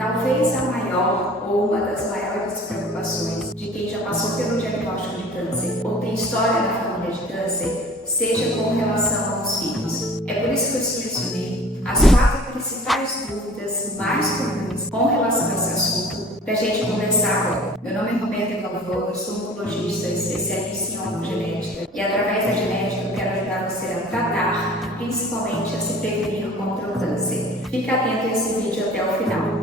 Talvez a maior ou uma das maiores preocupações de quem já passou pelo diagnóstico de câncer ou tem história na família de câncer seja com relação aos filhos. É por isso que eu selecionei as 4 principais dúvidas mais comuns com relação a esse assunto para a gente conversar agora. Meu nome é Roberta Galvão, eu sou oncologista especialista em oncogenética e através da genética eu quero ajudar você a tratar e principalmente a se prevenir contra o câncer. Fique atento a esse vídeo até o final.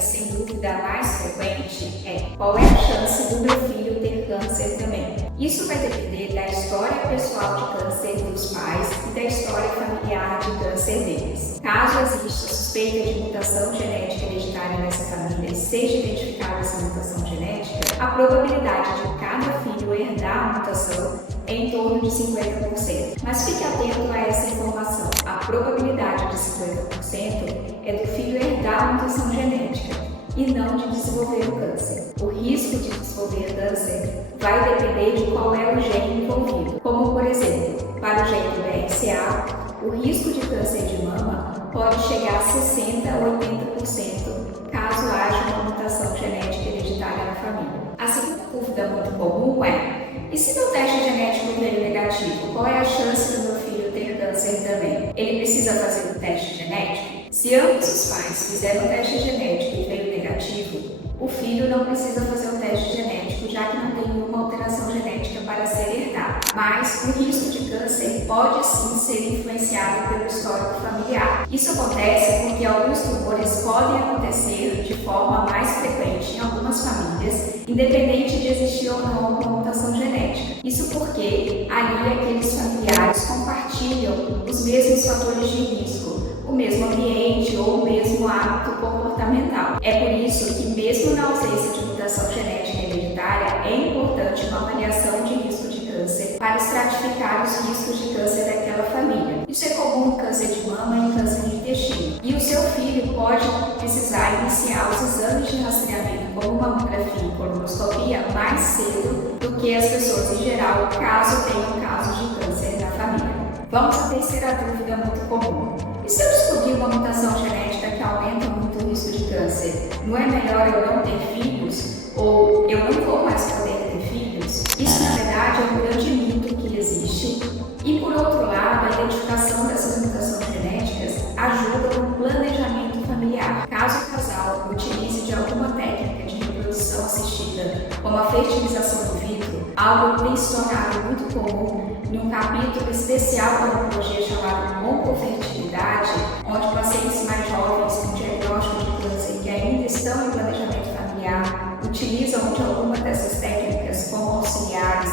Sem dúvida a mais frequente é: qual é a chance do meu filho ter câncer também? Isso vai depender da história pessoal de câncer dos pais e da história familiar de câncer deles. Caso exista suspeita de mutação genética hereditária nessa família e seja identificada essa mutação genética, a probabilidade de cada filho herdar a mutação é em torno de 50%. Mas fique atento a essa informação. A probabilidade de 50% é do filho herdar a mutação genética e não de desenvolver o câncer. O risco de desenvolver câncer vai depender de qual é o gene envolvido. Como, por exemplo, para o gene do BRCA, o risco de câncer de mama pode chegar a 60% a 80% caso haja uma mutação genética hereditária na família. A segunda dúvida muito comum é: e se meu teste genético veio negativo, qual é a chance do meu filho ter câncer também? Ele precisa fazer um teste genético? Se ambos os pais fizeram o teste genético e veio negativo, o filho não precisa fazer o teste genético, já que não tem nenhuma alteração genética para ser herdada. Mas o risco de câncer pode sim ser influenciado pelo histórico familiar. Isso acontece porque alguns tumores podem acontecer de forma mais frequente em algumas famílias, independente de existir ou não uma mutação genética. Isso porque ali aqueles familiares compartilham os mesmos fatores de risco, o mesmo ambiente ou o mesmo hábito comportamental. É por isso que, mesmo na ausência de mutação genética hereditária, é importante uma avaliação de risco de câncer para estratificar os riscos de câncer daquela família. Isso é comum no câncer de mama e câncer de intestino. E o seu filho pode precisar iniciar os exames de rastreamento, como mamografia e colonoscopia, mais cedo do que as pessoas em geral, caso tenham casos de câncer na família. Vamos à terceira dúvida muito comum. E se eu descobrir uma mutação genética que aumenta muito o risco de câncer, não é melhor eu não ter filhos? Ou eu não vou mais poder ter filhos? Isso, na verdade, é um grande mito que existe. E, por outro lado, a identificação dessas mutações genéticas ajuda no planejamento familiar. Caso o casal utilize de alguma técnica de reprodução assistida, como a fertilização in vitro, algo que tem se tornado muito comum num capítulo especial da oncologia chamado Oncofertilidade, onde pacientes mais jovens com diagnóstico de câncer que ainda estão em planejamento familiar utilizam de alguma dessas técnicas como auxiliares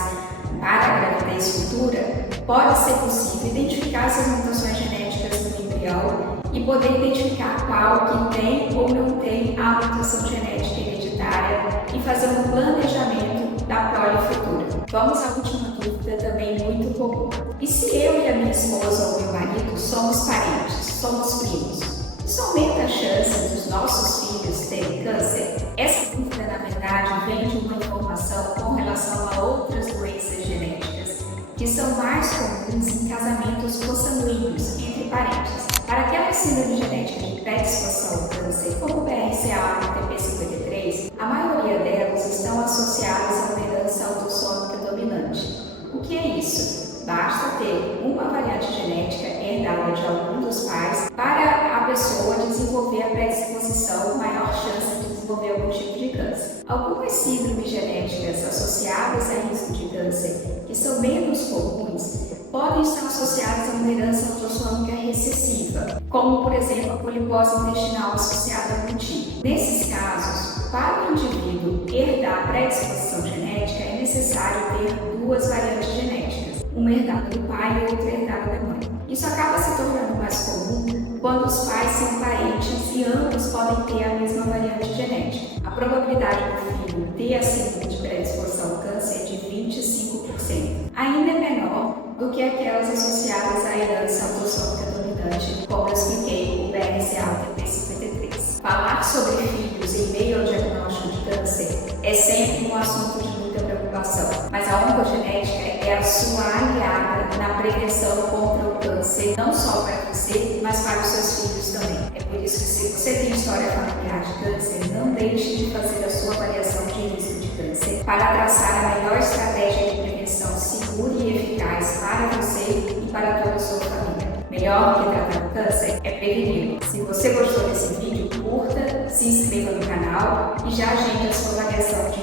para a gravidez futura, pode ser possível identificar essas mutações genéticas no embrião e poder identificar qual que tem ou não tem a mutação genética hereditária e fazer um planejamento da prole futura. Vamos à última dúvida, também muito comum. E se eu e a minha esposa ou meu marido somos parentes, somos primos, isso aumenta a chance dos nossos filhos terem câncer? Essa dúvida, na verdade, vem de uma informação com relação a outras doenças genéticas que são mais comuns em casamentos consanguíneos entre parentes. Para aquela síndrome genética de predisposição ao câncer, como o BRCA e o TP53, a maioria delas estão associadas a uma herança autossômica dominante. O que é isso? Basta ter uma variante genética herdada de algum dos pais para a pessoa desenvolver a predisposição, maior chance de desenvolver algum tipo de câncer. Algumas síndromes genéticas associadas a risco de câncer, que são menos comuns, podem estar associadas a uma herança autossômica recessiva, como, por exemplo, a polipose intestinal associada a multíple. Nesses casos, para o indivíduo herdar a predisposição genética, é necessário ter 2 variantes genéticas, uma herdada do pai e outra herdada da mãe. Isso acaba se tornando mais comum quando os pais são parentes e ambos podem ter a mesma variante genética. A probabilidade do filho ter a síndrome de predisposição ao câncer é de 25%. Ainda é menor do que aquelas associadas à herança autossômica dominante, como eu expliquei, o BRCA e o TP53. Falar sobre filhos em meio ao diagnóstico de câncer é sempre um assunto de muita preocupação, mas a oncogenética é a sua aliada na prevenção contra o câncer, não só para você, mas para os seus filhos também. É por isso que, se você tem história familiar de câncer, não deixe de fazer a sua avaliação de risco de câncer para traçar a melhor estratégia de prevenção segura e eficaz para você e para toda a sua família. Melhor do que tratar o câncer é prevenir. Se você gostou desse vídeo, curta, se inscreva no canal e já agende a sua avaliação de